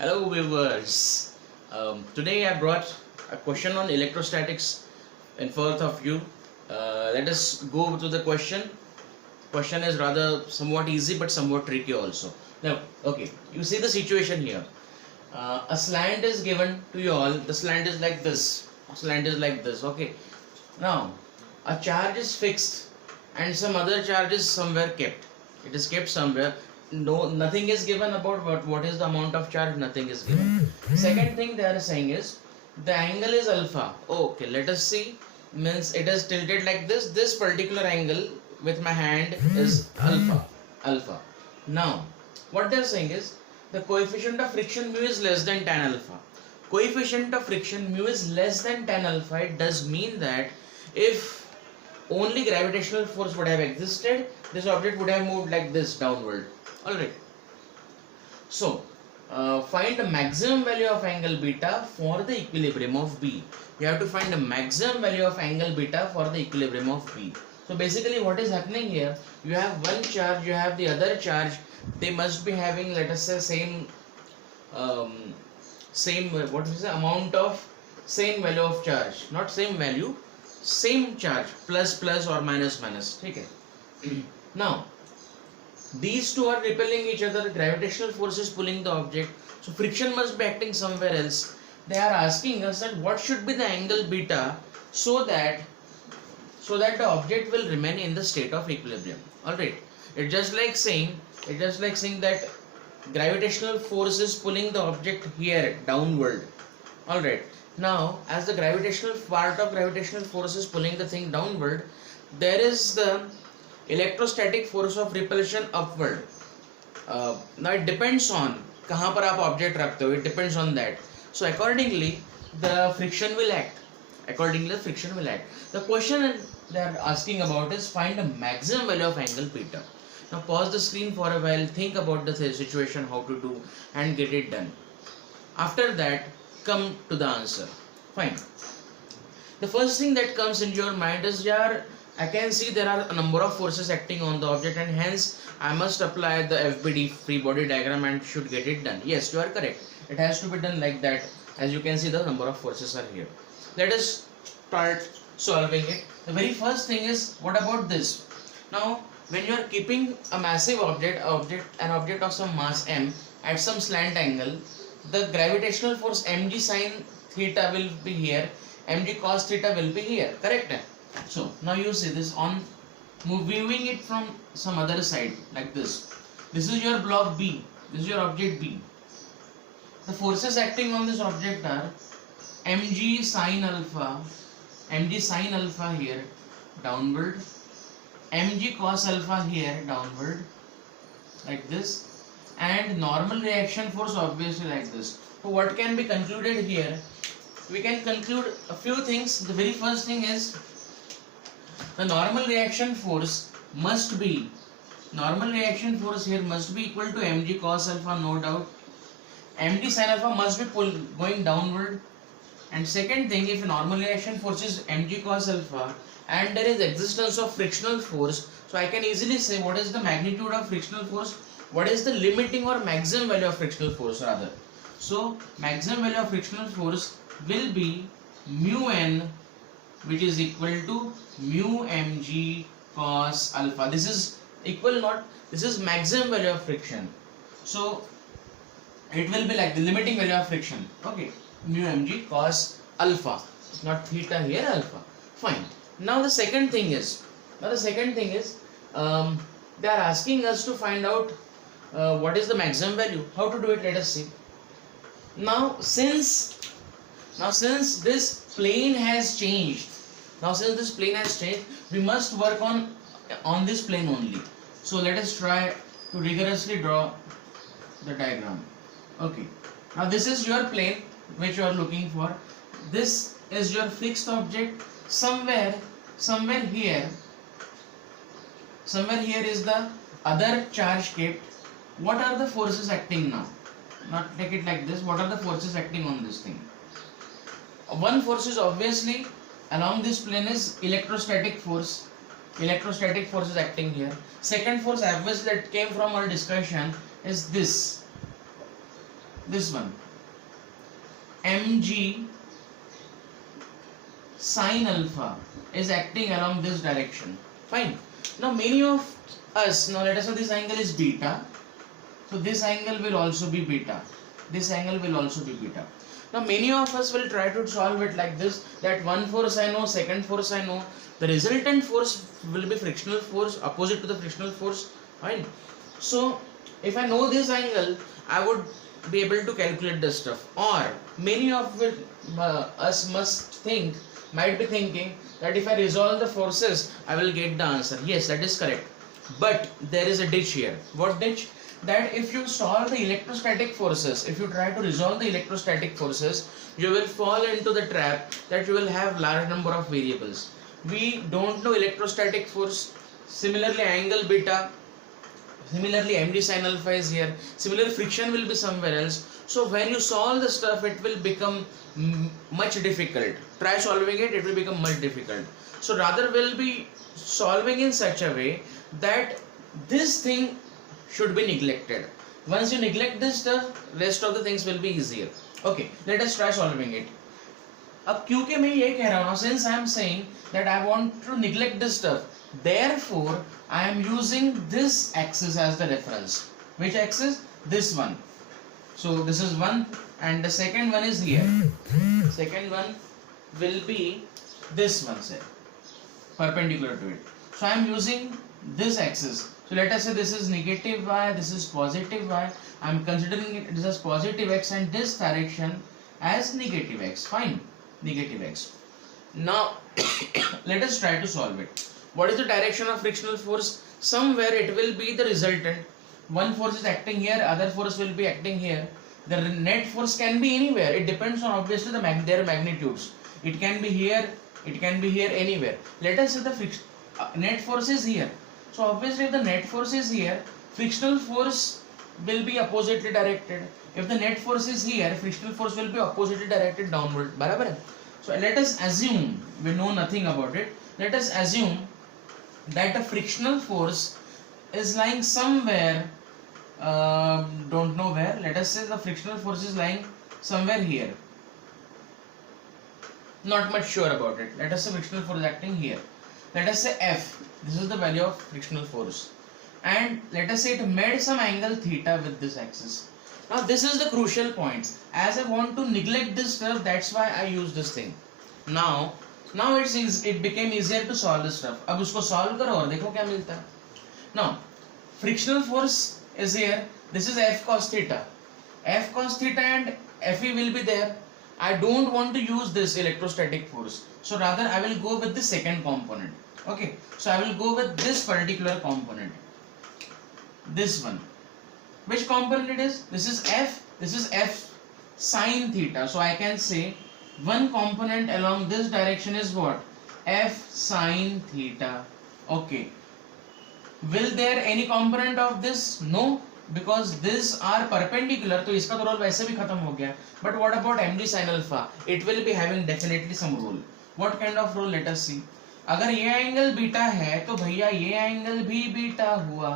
Hello viewers. Today I brought a question on electrostatics in front of you. Let us go to the question. Question is rather somewhat easy but somewhat tricky also. Now, okay, you see the situation here. A slant is given to you all. The slant is like this. Slant is like this. Okay. Now, a charge is fixed and some other charge is somewhere kept. It is kept somewhere. No, nothing is given about what is the amount of charge. Nothing is given. Second thing they are saying is the angle is alpha. Okay, let us see. Means it is tilted like this. This particular angle with my hand is alpha. Alpha. Now, what they are saying is the coefficient of friction mu is less than tan alpha. Coefficient of friction mu is less than tan alpha. It does mean that if only gravitational force would have existed, this object would have moved like this downward. Alright. So, find the maximum value of angle beta for the equilibrium of B. You have to find the maximum value of angle beta for the equilibrium of B. So basically what is happening here, you have one charge, you have the other charge, they must be having, let us say, same what is the amount of same value of charge, not same value, same charge, plus or minus. Okay. Now these two are repelling each other, gravitational force is pulling the object, so friction must be acting somewhere else. They are asking us that what should be the angle beta so that the object will remain in the state of equilibrium. Alright, it's just like saying that gravitational force is pulling the object here downward. Alright, now as the gravitational part of gravitational force is pulling the thing downward, there is the electrostatic force of repulsion upward. Now it depends on कहाँ पर आप object रखते हो, it depends on that. So accordingly the friction will act. The question they are asking about is find the maximum value of angle beta. Now pause the screen for a while, think about the situation, how to do and get it done. After that, come to the answer. Fine. The first thing that comes into your mind is, yeah, I can see there are a number of forces acting on the object and hence I must apply the FBD, free body diagram, and should get it done. Yes, you are correct. It has to be done like that. As you can see, the number of forces are here. Let us start solving it. The very first thing is, what about this? Now, when you are keeping a massive object of some mass m at some slant angle, the gravitational force mg sin theta will be here, mg cos theta will be here, correct? So now you see this on viewing it from some other side like this. This is your block B, this is your object B. The forces acting on this object are mg sin alpha here downward, mg cos alpha here downward like this, and normal reaction force obviously like this. So what can be concluded here? We can conclude a few things. The very first thing is the normal reaction force here must be equal to mg cos alpha, no doubt. Mg sin alpha must be going downward. And second thing, if normal reaction force is mg cos alpha and there is existence of frictional force, so I can easily say what is the magnitude of frictional force, what is the limiting or maximum value of frictional force rather. So maximum value of frictional force will be mu n, which is equal to mu mg cos alpha. This is equal, not this is maximum value of friction. So it will be like the limiting value of friction. Okay, mu mg cos alpha, not theta here, alpha. Fine. Now the second thing is they are asking us to find out what is the maximum value. How to do it? Let us see. Now since this plane has changed, we must work on this plane only. So let us try to rigorously draw the diagram. Okay. Now this is your plane which you are looking for. This is your fixed object. Somewhere here is the other charge kept. What are the forces acting now? Not take it like this. What are the forces acting on this thing? One force is obviously along this plane is electrostatic force. Electrostatic force is acting here. Second force obviously that came from our discussion is this. this one, mg sin alpha is acting along this direction. Fine. Now many of us, now let us say this angle is beta, so this angle will also be beta, this angle will also be beta. Now many of us will try to solve it like this, that one force I know, second force I know, the resultant force will be frictional force opposite to the frictional force. Fine. So if I know this angle, I would be able to calculate this stuff. Or many of us might be thinking that if I resolve the forces, I will get the answer. Yes, that is correct. But there is a ditch here. What ditch? That if you solve the electrostatic forces, if you try to resolve the electrostatic forces, you will fall into the trap that you will have large number of variables. We don't know electrostatic force. Similarly, angle beta. Similarly, mg sin alpha is here. Similarly, friction will be somewhere else. So when you solve the stuff, it will become much difficult. Try solving it, it will become much difficult. So rather we'll be solving in such a way that this thing should be neglected. Once you neglect this stuff, rest of the things will be easier. Okay, let us try solving it. अब क्योंकि मैं ये कह रहा हूँ, since I am saying that I want to neglect this stuff, therefore I am using this axis as the reference. Which axis? This one. So this is one, and the second one is here. Second one will be this one, say, perpendicular to it. So I am using this axis. So let us say this is negative y, this is positive y. I am considering it as positive x and this direction as negative x. Fine, negative x. Now let us try to solve it. What is the direction of frictional force? Somewhere it will be the resultant. One force is acting here, other force will be acting here. The net force can be anywhere. It depends on obviously their magnitudes. It can be here, it can be here, anywhere. Let us say the net force is here. So obviously if the net force is here, frictional force will be oppositely directed. If the net force is here, frictional force will be oppositely directed downward. Barabar hai? So let us assume, we know nothing about it. Let us assume that the frictional force is lying somewhere, don't know where. Let us say the frictional force is lying somewhere here. Not much sure about it. Let us say frictional force is acting here. Let us say F. This is the value of frictional force. And let us say it made some angle theta with this axis. Now this is the crucial point. As I want to neglect this stuff, that's why I use this thing. Now it became easier to solve this stuff. अब उसको solve करो और देखो क्या मिलता है. Now frictional force is here. This is F cos theta. F cos theta and Fe will be there. I don't want to use this electrostatic force. So rather I will go with the second component. Okay. So I will go with this particular component. This one. Which component it is? This is F. This is F sin theta. So I can say one component along this direction is what? F sin theta. Okay. Will there any component of this? No, because these are perpendicular. तो इसका तो role वैसे भी खत्म हो गया. But what about mg sin alpha? It will be having definitely some role. What kind of role? Let us see. अगर ये एंगल बीटा है तो भैया ये एंगल भी बीटा हुआ.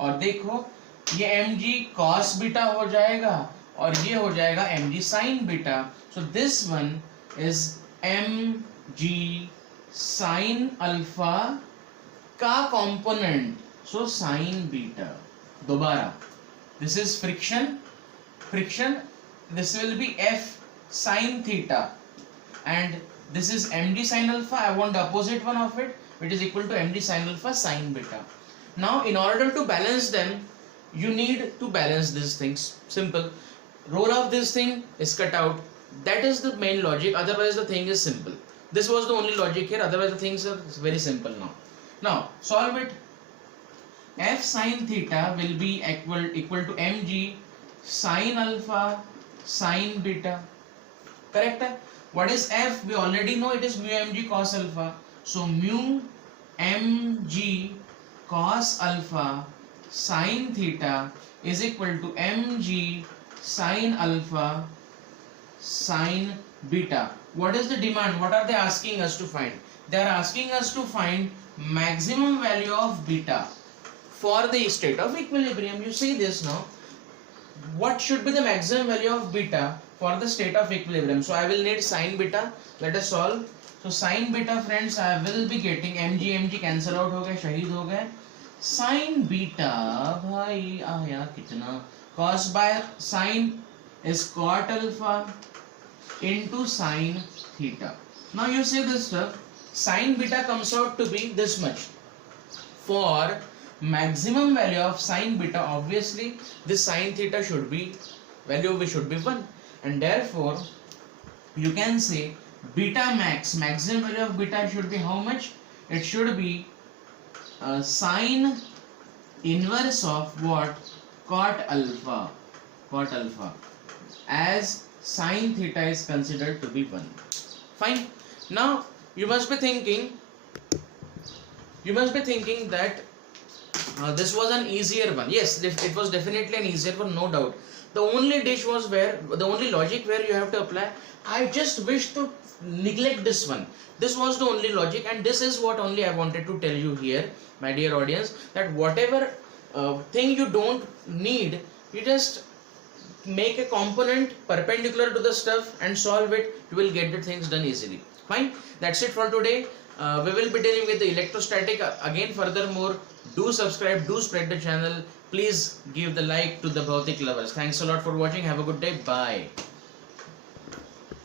और देखो ये mg cos बीटा हो जाएगा और ये हो जाएगा mg sin beta. So this one is mg sin alpha का component. So sin beta. दोबारा. This is friction. This will be F sin theta. And this is mg sin alpha. I want the opposite one of it, which is equal to mg sin alpha sin beta. Now in order to balance them, you need to balance these things. Simple. Role of this thing is cut out. That is the main logic. Otherwise the thing is simple. This was the only logic here. Otherwise the things are very simple now. Now solve it. F sin theta will be equal to mg sin alpha sin beta. Correct? What is F? We already know it is mu mg cos alpha. So mu mg cos alpha sin theta is equal to mg sin alpha sin beta. What is the demand? What are they asking us to find? They are asking us to find maximum value of beta for the state of equilibrium. You see this now. what should be the maximum value of beta for the state of equilibrium. So I will need sine beta. Let us solve. So sine beta, friends, I will be getting mg cancel out हो गए, शहीद हो गए. Sine beta भाई आया कितना, cos by sine is cot alpha into sine theta. Now you see this stuff, sine beta comes out to be this much. For maximum value of sine beta, obviously this sine theta should be value should be 1, and therefore you can say beta max, maximum value of beta should be how much? It should be sine inverse of what? Cot alpha, as sine theta is considered to be 1. Fine. Now you must be thinking that this was an easier one. Yes, it was definitely an easier one, no doubt. The only logic where you have to apply, I just wish to neglect this one. This was the only logic, and this is what only I wanted to tell you here, my dear audience, that whatever thing you don't need, you just make a component perpendicular to the stuff and solve it. You will get the things done easily. Fine, that's it for today. We will be dealing with the electrostatic again. Furthermore, do subscribe, do spread the channel. Please give the like to the Bhautik lovers. Thanks a lot for watching. Have a good day. Bye.